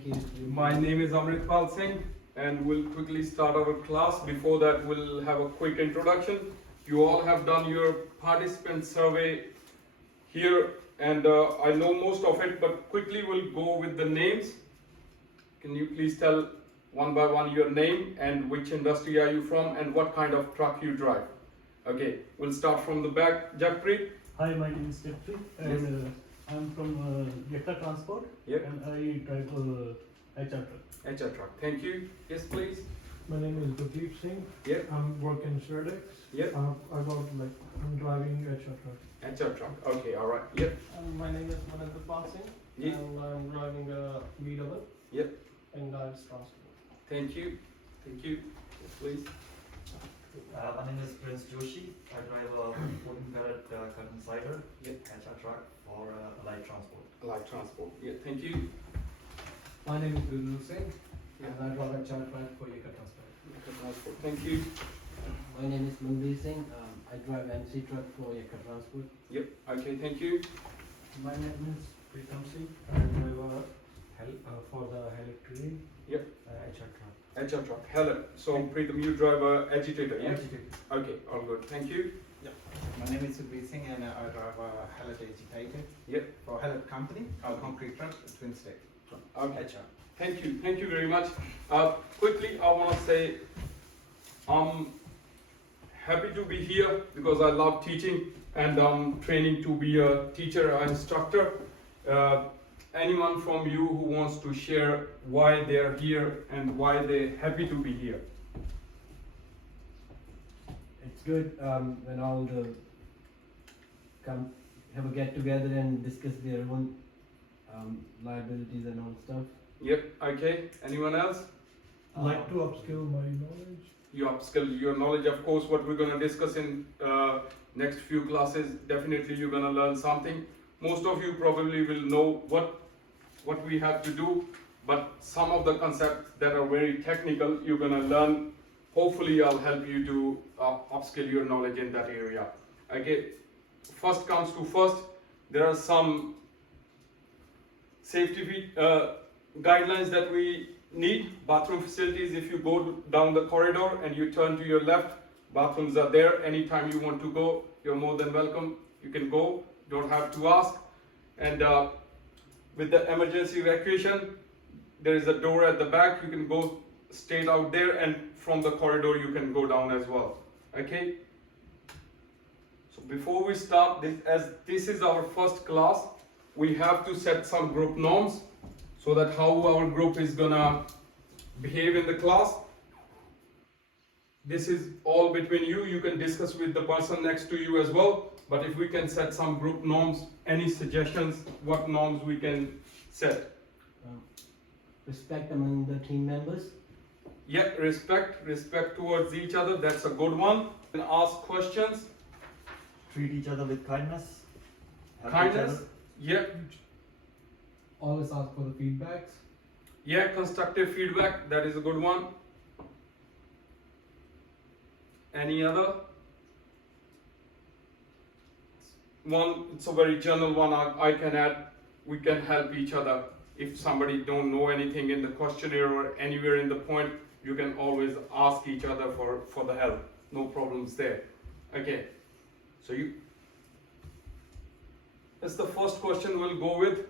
Thank you. My name is Amritpal Singh, and we'll quickly start our class. Before that, we'll have a quick introduction. You all have done your participant survey here, and I know most of it, but quickly we'll go with the names. Can you please tell one by one your name and which industry are you from and what kind of truck you drive? Okay, we'll start from the back. Jakpreet? Hi, my name is Jeffrey, and I'm from Jetta Transport, Yep. and I drive HR truck. HR truck. Thank you. Yes, please. My name is Gurdeep Singh. Yep. I'm working Surdex. Yep. I'm driving HR truck. HR truck. Okay, all right. Yep. My name is Manendra Pal Singh, Yep. and I'm driving a VW Yep. in Dives Transport. Thank you. Thank you. Yes, please. My name is Prince Joshi. I drive a 14-carat curtain cider Yep. HR truck for light transport. Light transport. Yeah. Thank you. My name is Guru Singh, Yeah. and I drive a charter truck for Yeka Transport. Transport. Thank you. My name is Manveer Singh. I drive MC truck for Yeka Transport. Yep. Okay. Thank you. My name is Pritam Singh. I drive for the Electric Yep. HR truck. HR truck. Hello. So Preetham, you drive a agitator. Yeah. Agitator. Okay. All good. Thank you. My name is Sukhbir Singh and I drive a Hellet agitator Yep. for Hellet Company, Okay. concrete truck, twin stick. Okay. HR. Thank you. Thank you very much. Quickly, I want to say I'm happy to be here because I love teaching and I'm training to be a teacher or instructor. Anyone from you who wants to share why they're here and why they're happy to be here? It's good when all the come have a get together and discuss their own liabilities and all stuff. Yep. Okay. Anyone else? Like to upskill my knowledge. You upskill your knowledge. Of course, what we're gonna discuss in next few classes, definitely you're gonna learn something. Most of you probably will know what we have to do, but some of the concepts that are very technical, you're gonna learn. Hopefully, I'll help you to upskill your knowledge in that area. Okay. First comes to first, there are some safety guidelines that we need. Bathroom facilities, if you go down the corridor and you turn to your left, bathrooms are there. Anytime you want to go, you're more than welcome. You can go, don't have to ask. And with the emergency evacuation, there is a door at the back. You can go straight out there, and from the corridor you can go down as well. Okay. So before we start, as this is our first class, we have to set some group norms so that how our group is gonna behave in the class. This is all between you. You can discuss with the person next to you as well. But if we can set some group norms, any suggestions, what norms we can set? Respect among the team members. Yeah, respect towards each other. That's a good one. And ask questions. Treat each other with kindness. Help each Kindness. other. Yeah, Always ask for the feedbacks. yeah, constructive feedback. That is a good one. Any other? One, it's a very general one I can add. We can help each other. If somebody don't know anything in the questionnaire or anywhere in the point, you can always ask each other for the help. No problems there. Okay. So that's the first question we'll go with.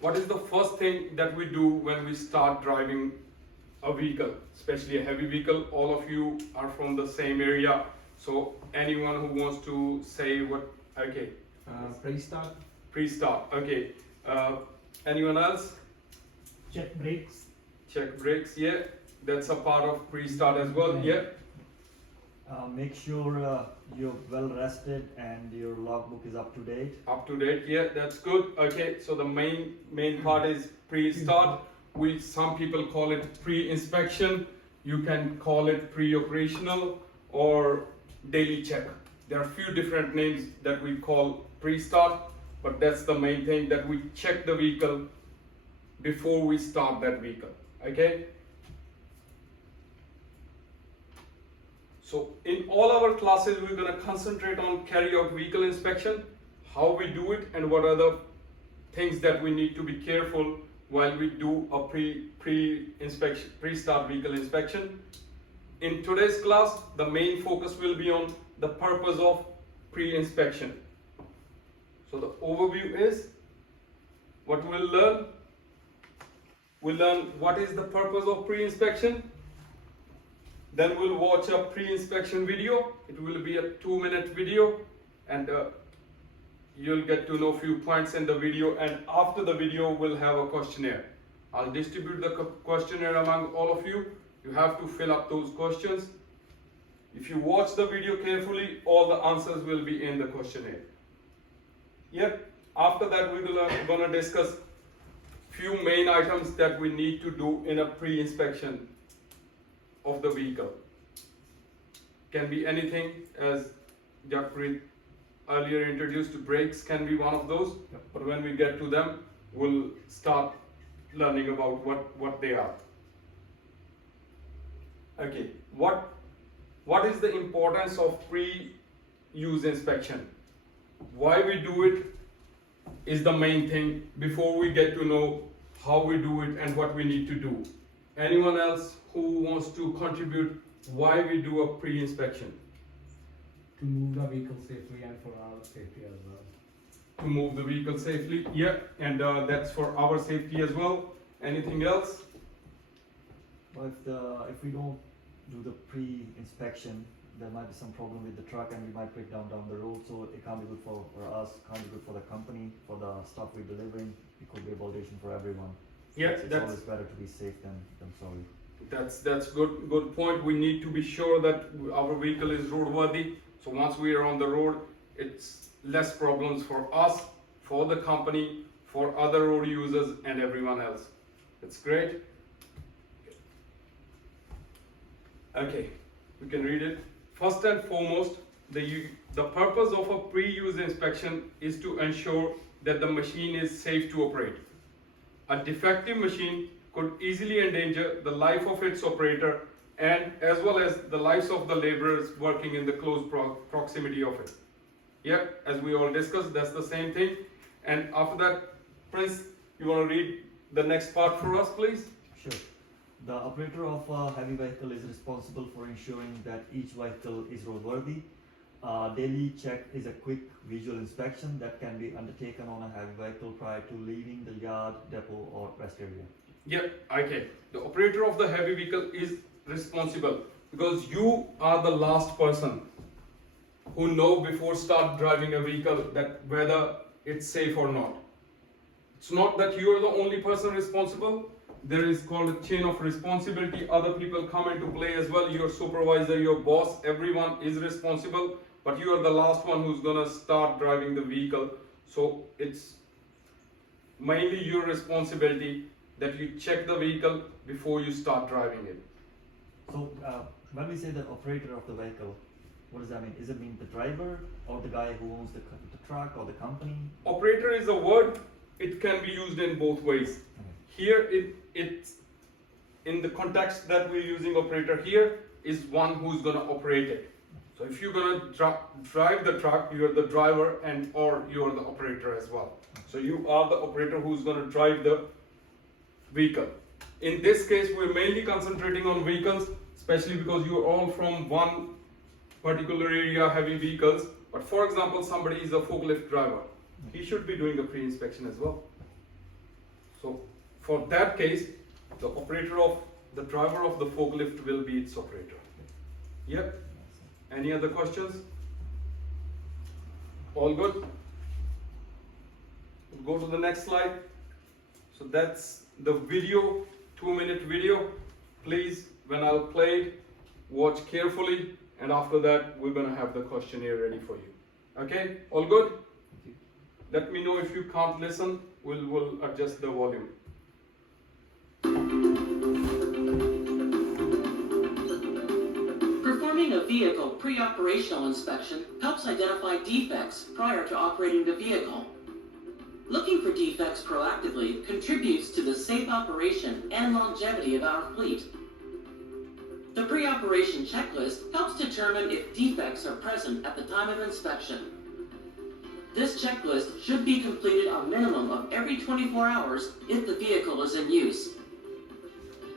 What is the first thing that we do when we start driving a vehicle, especially a heavy vehicle? All of you are from the same area. So anyone who wants to say what? Okay. Pre-start. Pre-start. Okay. Anyone else? Check brakes. Check brakes. Yeah. That's a part of pre-start as well. Yeah. Make sure you're well rested and your logbook is up to date. Up to date. Yeah. That's good. Okay. So the main part is pre-start. Some people call it pre-inspection. You can call it pre-operational or daily check. There are a few different names that we call pre-start, but that's the main thing, that we check the vehicle before we start that vehicle. Okay. So in all our classes, we're going to concentrate on carry out vehicle inspection, how we do it, and what are the things that we need to be careful while we do a pre-start vehicle inspection. In today's class, the main focus will be on the purpose of pre-inspection. So the overview is what we'll learn. We'll learn what is the purpose of pre-inspection. Then we'll watch a pre-inspection video. It will be a 2-minute video, and you'll get to know a few points in the video, and after the video we'll have a questionnaire. I'll distribute the questionnaire among all of you. You have to fill up those questions. If you watch the video carefully, all the answers will be in the questionnaire. Yep. After that, we're gonna discuss few main items that we need to do in a pre-inspection of the vehicle. Can be anything, as Jakpreet earlier introduced, brakes can be one of those. Yep. But when we get to them, we'll start learning about what they are. Okay, what is the importance of pre-use inspection? Why we do it is the main thing before we get to know how we do it and what we need to do. Anyone else who wants to contribute why we do a pre-inspection? To move the vehicle safely and for our safety as well. To move the vehicle safely, yeah, and that's for our safety as well. Anything else? But if we don't do the pre-inspection, there might be some problem with the truck and we might break down the road, so it can't be good for us, can't be good for the company, for the stuff we're delivering. It could be a validation for everyone. Yeah, It's always better to be safe than sorry. That's good point. We need to be sure that our vehicle is roadworthy. So once we are on the road, it's less problems for us, for the company, for other road users and everyone else. It's great. Okay, we can read it. First and foremost, the purpose of a pre-use inspection is to ensure that the machine is safe to operate. A defective machine could easily endanger the life of its operator and as well as the lives of the laborers working in the close proximity of it. Yep, as we all discussed, that's the same thing. And after that, Prince, you want to read the next part for us, please? Sure. The operator of a heavy vehicle is responsible for ensuring that each vehicle is roadworthy. Daily check is a quick visual inspection that can be undertaken on a heavy vehicle prior to leaving the yard, depot or rest area. Yep, okay. The operator of the heavy vehicle is responsible because you are the last person who know before start driving a vehicle that whether it's safe or not. It's not that you are the only person responsible. There is called a chain of responsibility. Other people come into play as well. Your supervisor, your boss, everyone is responsible, but you are the last one who's gonna start driving the vehicle. So it's mainly your responsibility that you check the vehicle before you start driving it. So when we say the operator of the vehicle, what does that mean? Does it mean the driver or the guy who owns the truck or the company? Operator is a word. It can be used in both ways. Here it's in the context that we're using operator here is one who's gonna operate it. So if you're gonna drive the truck, you're the driver and or you're the operator as well. So you are the operator who's gonna drive the vehicle. In this case, we're mainly concentrating on vehicles, especially because you're all from one particular area, heavy vehicles. But for example, somebody is a forklift driver. He should be doing a pre-inspection as well. So for that case, the driver of the forklift will be its operator. Yep. Any other questions? All good? We'll go to the next slide. So that's the video, 2-minute video. Please, when I'll play it, watch carefully, and after that, we're gonna have the questionnaire ready for you. Okay, all good? Let me know if you can't listen, we'll adjust the volume. Performing a vehicle pre-operational inspection helps identify defects prior to operating the vehicle. Looking for defects proactively contributes to the safe operation and longevity of our fleet. The pre-operation checklist helps determine if defects are present at the time of inspection. This checklist should be completed a minimum of every 24 hours if the vehicle is in use.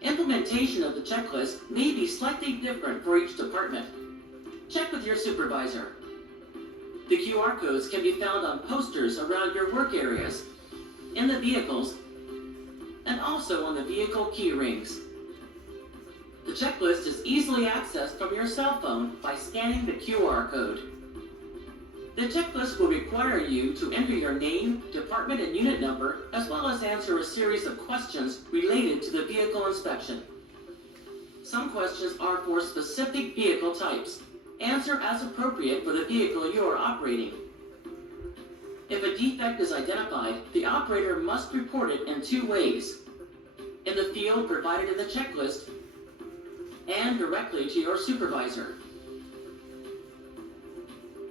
Implementation of the checklist may be slightly different for each department. Check with your supervisor. The QR codes can be found on posters around your work areas, in the vehicles, and also on the vehicle key rings. The checklist is easily accessed from your cell phone by scanning the QR code. The checklist will require you to enter your name, department, and unit number, as well as answer a series of questions related to the vehicle inspection. Some questions are for specific vehicle types. Answer as appropriate for the vehicle you are operating. If a defect is identified, the operator must report it in two ways: in the field provided in the checklist and directly to your supervisor.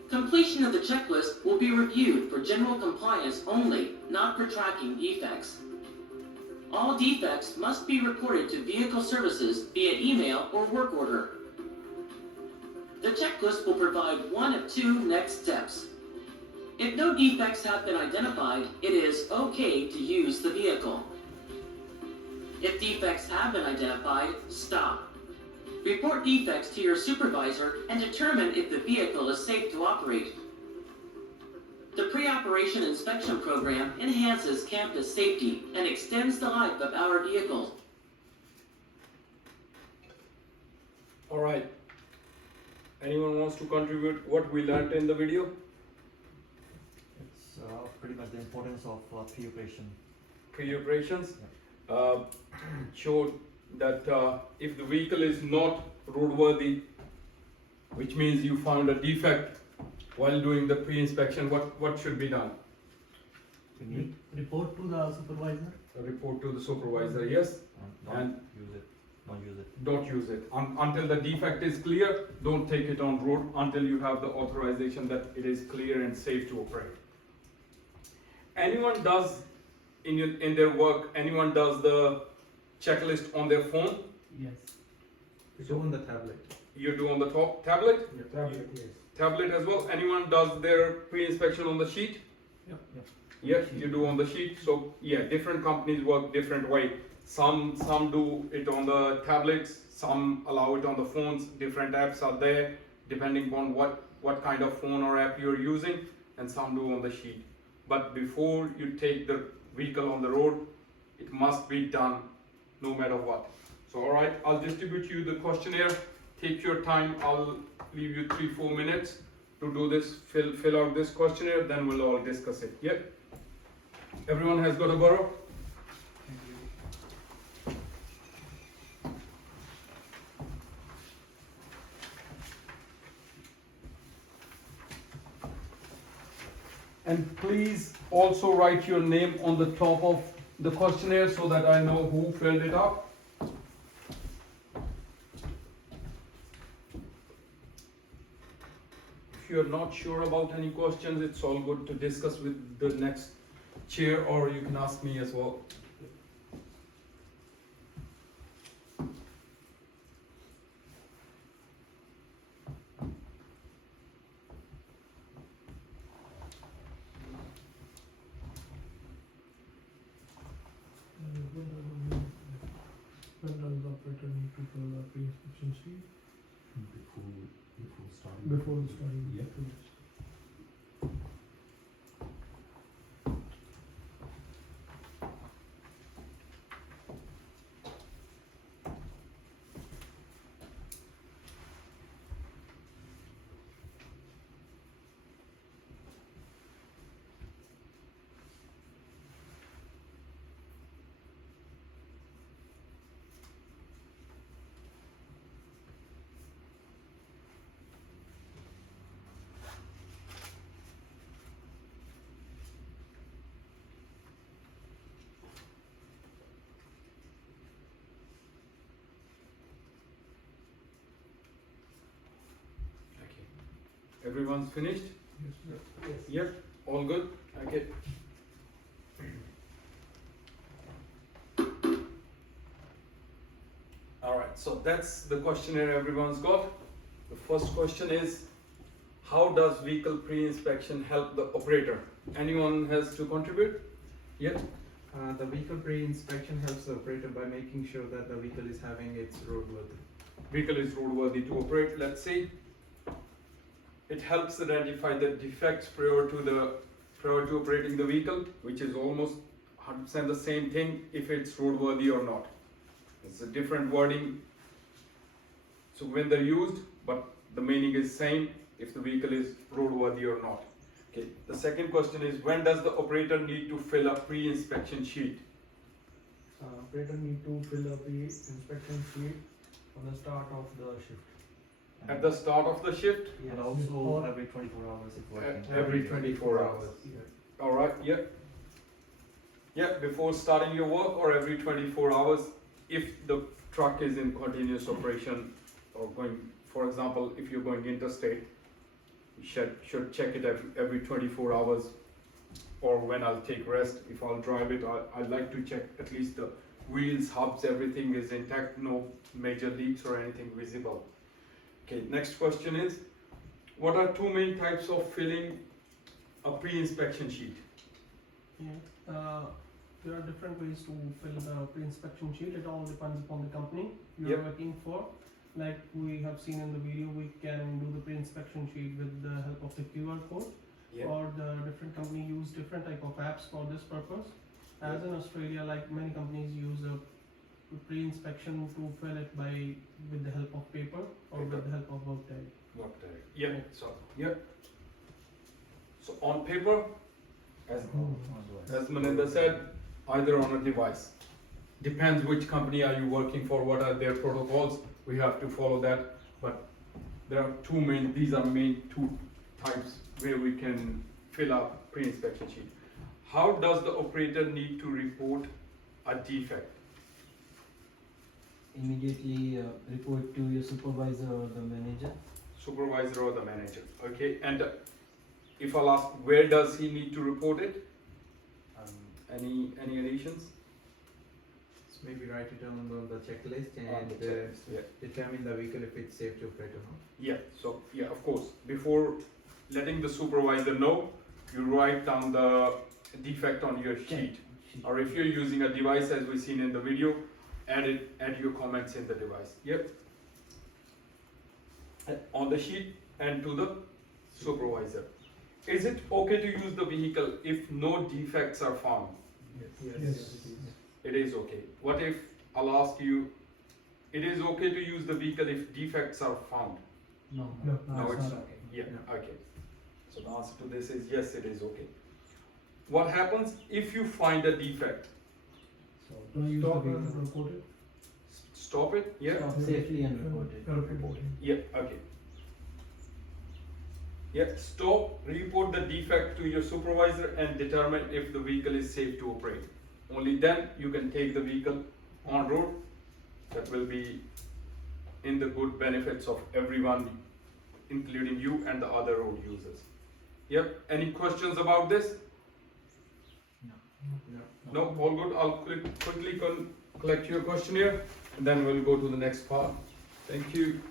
Completion of the checklist will be reviewed for general compliance only, not for tracking defects. All defects must be reported to Vehicle Services via email or work order. The checklist will provide one of two next steps. If no defects have been identified, it is okay to use the vehicle. If defects have been identified, stop. Report defects to your supervisor and determine if the vehicle is safe to operate. The pre-operation inspection program enhances campus safety and extends the life of our vehicles. All right. Anyone wants to contribute what we learned in the video? It's pretty much the importance of pre-operation. Pre-operations showed that if the vehicle is not roadworthy, which means you found a defect while doing the pre-inspection, what should be done? We need Report to the supervisor. A report to the supervisor, yes? not And- use it. Not use it. Don't use it. Until the defect is clear, don't take it on road until you have the authorization that it is clear and safe to operate. Anyone does in their work, anyone does the checklist on their phone? Yes. We do on the tablet. You do on the top tablet? Tablet, yes. Tablet as well. Anyone does their pre-inspection on the sheet? Yep. Yes, you do on the sheet. So yeah, different companies work different way. Some do it on the tablets, some allow it on the phones. Different apps are there depending on what kind of phone or app you're using, and some do on the sheet. But before you take the vehicle on the road, it must be done no matter what. So all right, I'll distribute you the questionnaire. Take your time. I'll leave you 3-4 minutes to do this. Fill out this questionnaire. Then we'll all discuss it. Yeah. Everyone has got a borrow. And please also write your name on the top of the questionnaire so that I know who filled it up. If you're not sure about any questions, it's all good to discuss with the next chair, or you can ask me as well. When does the operator need to fill the pre-inspection sheet? Before starting. Before the starting. Yeah. Everyone's finished? Yes. Yes. All good? Okay. Alright, so that's the questionnaire everyone's got. The first question is, how does vehicle pre-inspection help the operator? Anyone has to contribute? Yeah. The vehicle pre-inspection helps the operator by making sure that the vehicle is having its roadworthy. Vehicle is roadworthy to operate, let's say. It helps identify the defects prior to operating the vehicle, which is almost 100% the same thing if it's roadworthy or not. It's a different wording. So when they're used, but the meaning is same if the vehicle is roadworthy or not. Okay. The second question is, when does the operator need to fill a pre-inspection sheet? Operator need to fill up the inspection sheet on the start of the shift. At the start of the shift? And also every 24 hours if working. Every 24 hours. All right, yeah. Yeah, before starting your work or every 24 hours if the truck is in continuous operation or going, for example, if you're going interstate, you should check it every 24 hours or when I'll take rest. If I'll drive it, I like to check at least the wheels, hubs, everything is intact, no major leaks or anything visible. Okay, next question is, what are two main types of filling a pre-inspection sheet? There are different ways to fill the pre-inspection sheet. It all depends upon the company you're Yep. working for. Like we have seen in the video, we can do the pre-inspection sheet with the help of the QR code. Or the different company use different type of apps for this purpose. As in Australia, like many companies use a pre-inspection to fill it with the help of paper or with the help of work diary. Yeah, so, yeah. So on paper, as Maninder said, either on a device. Depends which company are you working for, what are their protocols, we have to follow that. But there are these are main two types where we can fill up pre-inspection sheet. How does the operator need to report a defect? Immediately report to your supervisor or the manager. Supervisor or the manager, okay? And if I'll ask, where does he need to report it? Any additions? So maybe write it on the checklist On and the checklist, yeah. determine the vehicle if it's safe to operate or not. Yeah, so, yeah, of course, before letting the supervisor know, you write down the defect on your sheet. Or if you're using a device as we've seen in the video, add your comments in the device. Yep. On the sheet and to the supervisor. Is it okay to use the vehicle if no defects are found? Yes. It is okay. What if I'll ask you, it is okay to use the vehicle if defects are found? No. No, it's not not. okay. Yeah, okay. So the answer to this is yes, it is okay. What happens if you find a defect? So don't use Stop the and vehicle. report it. Stop it? Yeah? Stop safely and report it. Report it. Yeah, okay. Yeah, stop, report the defect to your supervisor and determine if the vehicle is safe to operate. Only then you can take the vehicle on road. That will be in the good benefits of everyone, including you and the other road users. Yep, any questions about this? No, all good. I'll quickly collect your questionnaire and then we'll go to the next part. Thank you.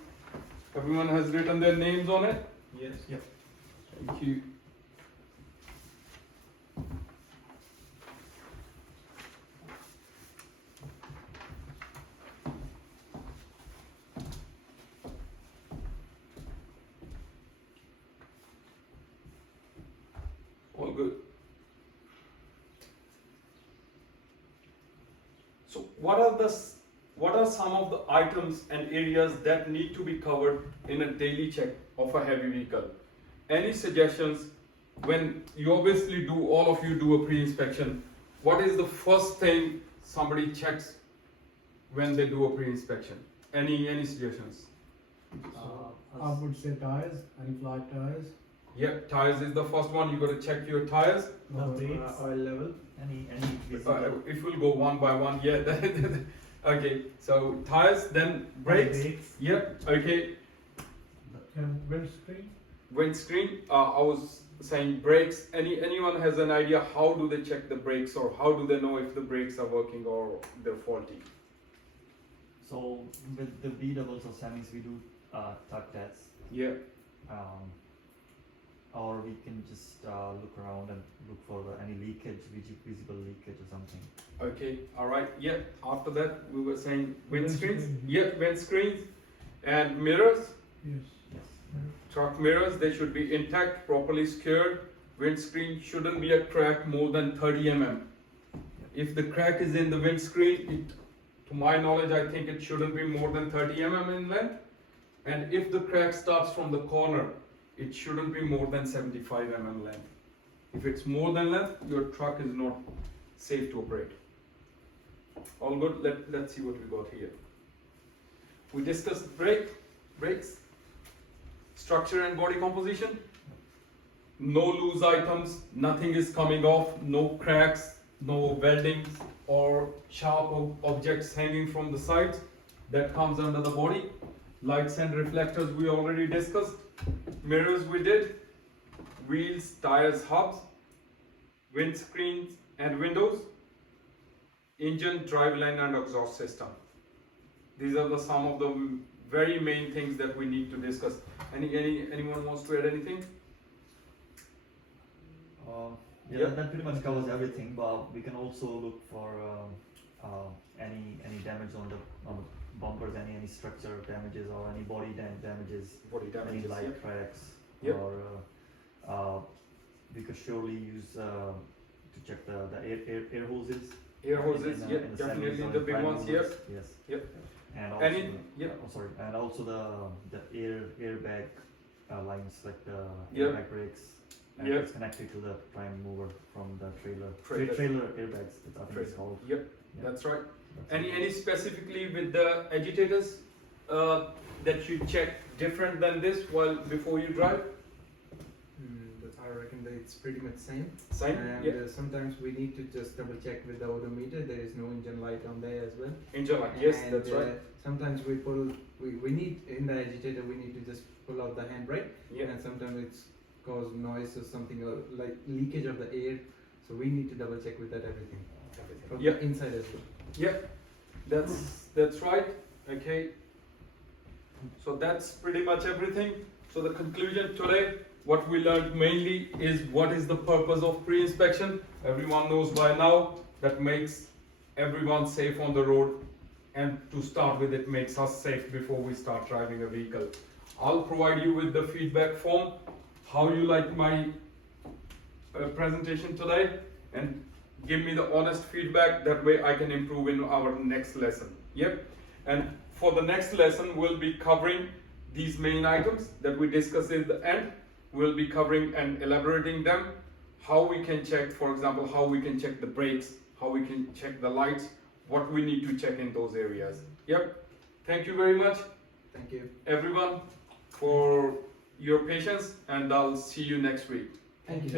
Everyone has written their names on it? Yes. Yep. Thank you. All good. So what are some of the items and areas that need to be covered in a daily check of a heavy vehicle? Any suggestions when you obviously do, all of you do a pre-inspection, what is the first thing somebody checks when they do a pre-inspection? Any suggestions? I would say tires, any flat tires. Yeah, tires is the first one, you gotta check your tires. The brakes. Oil level. Any visible If we'll go one by one, yeah. Okay, so tires, then brakes. Yep, okay. And windscreen. Windscreen, I was saying brakes. Anyone has an idea how do they check the brakes or how do they know if the brakes are working or they're faulty? So with the B doubles or semis, we do tug tests. Yeah, or we can just look around and look for any leakage, visible leakage or something. Okay, all right. Yeah. After that, we were saying windscreens. Windscreen. Yeah, windscreens and mirrors. Yes. Truck mirrors, they should be intact, properly secured. Windscreen shouldn't be a crack more than 30 mm. If the crack is in the windscreen, to my knowledge, I think it shouldn't be more than 30 mm in length. And if the crack starts from the corner, it shouldn't be more than 75 mm length. If it's more than length, your truck is not safe to operate. All good. Let's see what we got here. We discussed brakes, structure and body composition. No loose items, nothing is coming off, no cracks, no weldings or sharp objects hanging from the sides. That comes under the body. Lights and reflectors we already discussed. Mirrors we did. Wheels, tires, hubs, windscreens and windows. Engine, driveline and exhaust system. These are some of the very main things that we need to discuss. Anyone wants to add anything? Yeah, Yeah. that pretty much covers everything. But we can also look for any damage on the bumpers, any structure damages or any body damages, Body any damages. light Yeah. cracks, Yep. or we could surely use to check the air hoses. Air hoses, in yeah, the definitely semis or the in big prime ones, movers, yep. Yes. Yep. And also, Any, yep. and also the airbag lines, like the Yep. airbag brakes. And Yep. it's connected to the prime mover from the trailer. Trailer. Trailer airbags, I think it's called. Yep, Yeah. that's right. That's Any specifically with the agitators that you check different than this while before you drive? I reckon that it's pretty much same. Same? And Yeah. sometimes we need to just double check with the odometer. There is no engine light on there as well. Engine light, yes, And, that's right. Sometimes we need in the agitator we need to just pull out the handbrake, Yeah, and sometimes it's cause noise or something or like leakage of the air. So we need to double check with that everything. From Yeah. the inside as well. yeah, that's right. Okay. So that's pretty much everything. So the conclusion today, what we learned mainly is what is the purpose of pre-inspection. Everyone knows by now that makes everyone safe on the road, and to start with, it makes us safe before we start driving a vehicle. I'll provide you with the feedback form, how you like my presentation today, and give me the honest feedback. That way I can improve in our next lesson. Yep. And for the next lesson, we'll be covering these main items that we discussed at the end. We'll be covering and elaborating them, how we can check, for example, how we can check the brakes, how we can check the lights, what we need to check in those areas. Yep. Thank you very much, Thank you. everyone, for your patience, and I'll see you next week. Thank you.